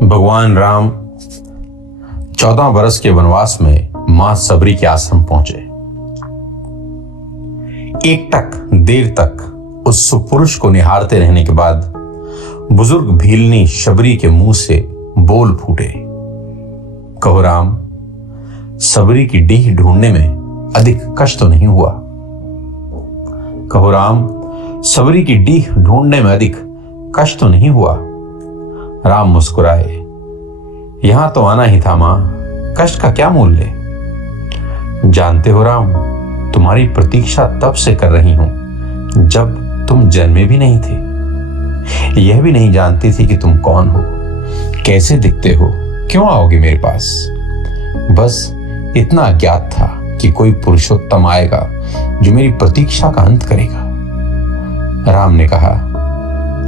भगवान राम 14 बरस के वनवास में मां सबरी के आश्रम पहुंचे। एकटक देर तक उस सुपुरुष को निहारते रहने के बाद बुजुर्ग भीलनी शबरी के मुंह से बोल फूटे, कहो राम, सबरी की डीह ढूंढने में अधिक कष्ट तो नहीं हुआ? कहो राम, सबरी की डीह ढूंढने में अधिक कष्ट तो नहीं हुआ? राम मुस्कुराए, यहां तो आना ही था मां, कष्ट का क्या मूल्य? जानते हो राम, तुम्हारी प्रतीक्षा तब से कर रही हूं जब तुम जन्मे भी नहीं थे। यह भी नहीं जानती थी कि तुम कौन हो, कैसे दिखते हो, क्यों आओगे मेरे पास। बस इतना अज्ञात था कि कोई पुरुषोत्तम आएगा जो मेरी प्रतीक्षा का अंत करेगा। राम ने कहा,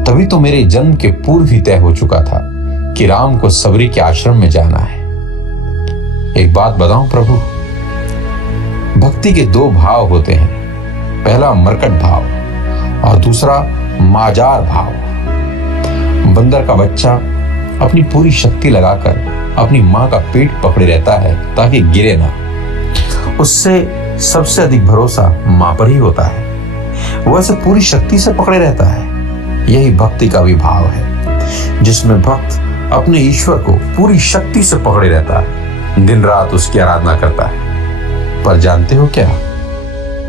तभी तो मेरे जन्म के पूर्व ही तय हो चुका था कि राम को सबरी के आश्रम में जाना है। एक बात बताऊं प्रभु, भक्ति के दो भाव होते हैं, पहला मरकट भाव और दूसरा माजार भाव। बंदर का बच्चा अपनी पूरी शक्ति लगाकर अपनी मां का पेट पकड़े रहता है ताकि गिरे ना। उससे सबसे अधिक भरोसा मां पर ही होता है, वह ऐसे पूरी शक्ति से पकड़े रहता है। यही भक्ति का भी भाव है, जिसमें भक्त अपने ईश्वर को पूरी शक्ति से पकड़े रहता है, दिन रात उसकी आराधना करता है। पर जानते हो क्या,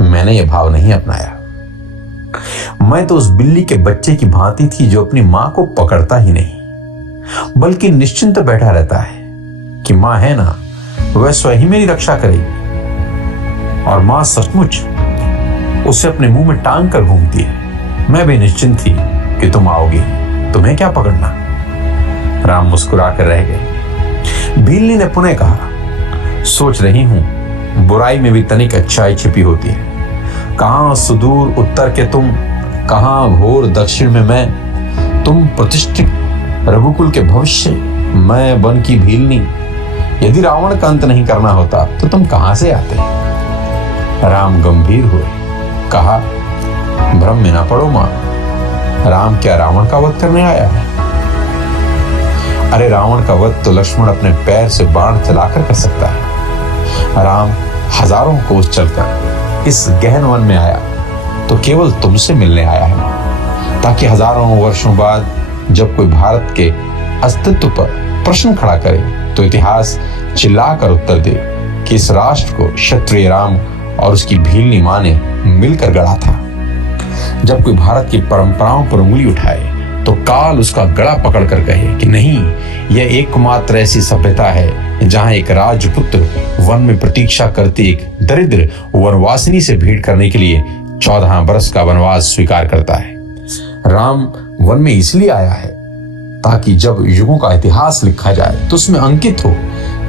मैंने यह भाव नहीं अपनाया। मैं तो उस बिल्ली के बच्चे की भांति थी जो अपनी मां को पकड़ता ही नहीं, बल्कि निश्चिंत बैठा रहता है कि मां है ना, वह स्वयं ही मेरी रक्षा करेगी। और मां सचमुच उसे अपने मुंह में टांग कर घूमती है। मैं भी निश्चिंत थी कि तुम आओगे, तुम्हें क्या पकड़ना। राम मुस्कुरा कर रह गए। भीलनी ने पुनः कहा, सोच रही हूं, बुराई में भी तनिक अच्छाई छिपी होती है। कहां सुदूर उत्तर के तुम, कहां घोर दक्षिण में मैं। तुम प्रतिष्ठित रघुकुल के भविष्य, मैं वन की भीलनी। यदि रावण का अंत नहीं करना होता तो तुम कहां से आते? राम गंभीर हुए, कहा, भ्रम में ना पड़ो मां, राम क्या रावण का वध करने आया है? अरे रावण का वध तो लक्ष्मण अपने पैर से बाण चलाकर कर सकता है। राम हजारों कोस चलकर इस गहन वन में आया तो केवल तुमसे मिलने आया है, ताकि हजारों वर्षों बाद जब कोई भारत के अस्तित्व पर प्रश्न खड़ा करे तो इतिहास चिल्लाकर उत्तर दे कि इस राष्ट्र को क्षत्रिय राम और उसकी भीलनी मां ने मिलकर गढ़ा था। जब कोई भारत की परंपराओं पर उंगली उठाए तो काल उसका गला पकड़कर कहे कि नहीं, यह एकमात्र ऐसी सभ्यता है जहां एक राजपुत्र वन में प्रतीक्षा करती एक दरिद्र वनवासिनी से भेंट करने के लिए 14 बरस का वनवास स्वीकार करता है। राम वन में इसलिए आया है ताकि जब युगों का इतिहास लिखा जाए तो उसमें अंकित हो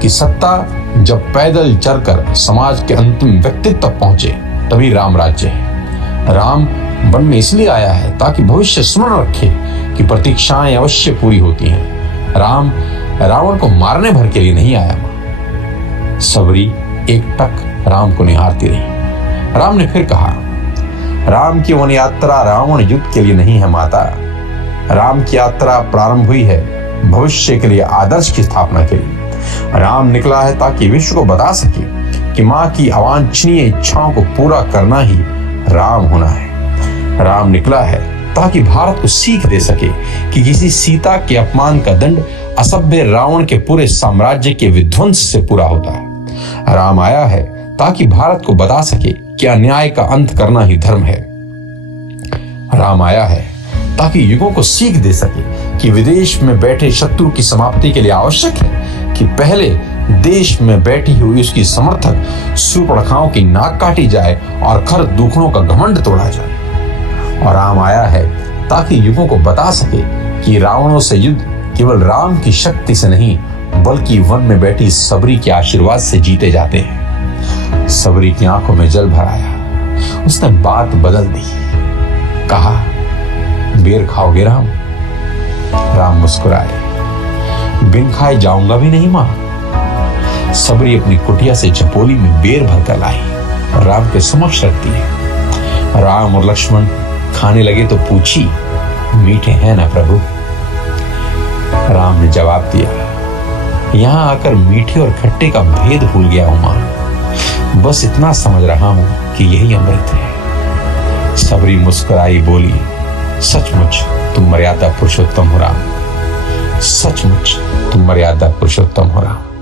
कि सत्ता जब पैदल चलकर समाज के अंतिम व्यक्तित्व तक पहुंचे तभी राम राज्य है। राम वन में इसलिए आया है ताकि भविष्य स्मरण रखे कि प्रतीक्षाएं अवश्य पूरी होती हैं। राम रावण को मारने भर के लिए नहीं आया। सबरी एकटक राम को निहारती रही। राम ने फिर कहा, राम की वन यात्रा रावण युद्ध के लिए नहीं है माता। राम की यात्रा प्रारंभ हुई है भविष्य के लिए आदर्श की स्थापना के लिए। राम निकला है ताकि विश्व को बता सके कि मां की अवांछनीय इच्छाओं को पूरा करना ही राम होना है। राम निकला है ताकि भारत को सीख दे सके कि किसी सीता के अपमान का दंड असभ्य रावण के पूरे साम्राज्य के विध्वंस से पूरा होता है। राम आया है ताकि भारत को बता सके कि अन्याय का अंत करना ही धर्म है। राम आया है ताकि युगों को सीख दे सके कि विदेश में बैठे शत्रु की समाप्ति के लिए आवश्यक है कि पहले देश में बैठी हुई उसकी समर्थक सूर्पणखाओं की नाक काटी जाए और खर दुखड़ों का घमंड तोड़ा जाए। और राम आया है ताकि युगों को बता सके कि रावणों से युद्ध केवल राम की शक्ति से नहीं बल्कि वन में बैठी सबरी के आशीर्वाद से जीते जाते हैं। सबरी की आंखों में जल भर आया। उसने बात बदल दी, कहा, बेर खाओगे राम? राम मुस्कुराए, बिन खाए जाऊंगा भी नहीं मां। सबरी अपनी कुटिया से झपोली में बेर भरकर लाई और राम के समक्ष रखती है। राम और लक्ष्मण खाने लगे तो पूछी, मीठे हैं ना प्रभु? राम ने जवाब दिया, यहां आकर मीठे और खट्टे का भेद भूल गया हूं मां। बस इतना समझ रहा हूं कि यही अमृत है। सबरी मुस्कुराई बोली, सचमुच तुम मर्यादा पुरुषोत्तम हो राम, सचमुच तुम मर्यादा पुरुषोत्तम हो राम।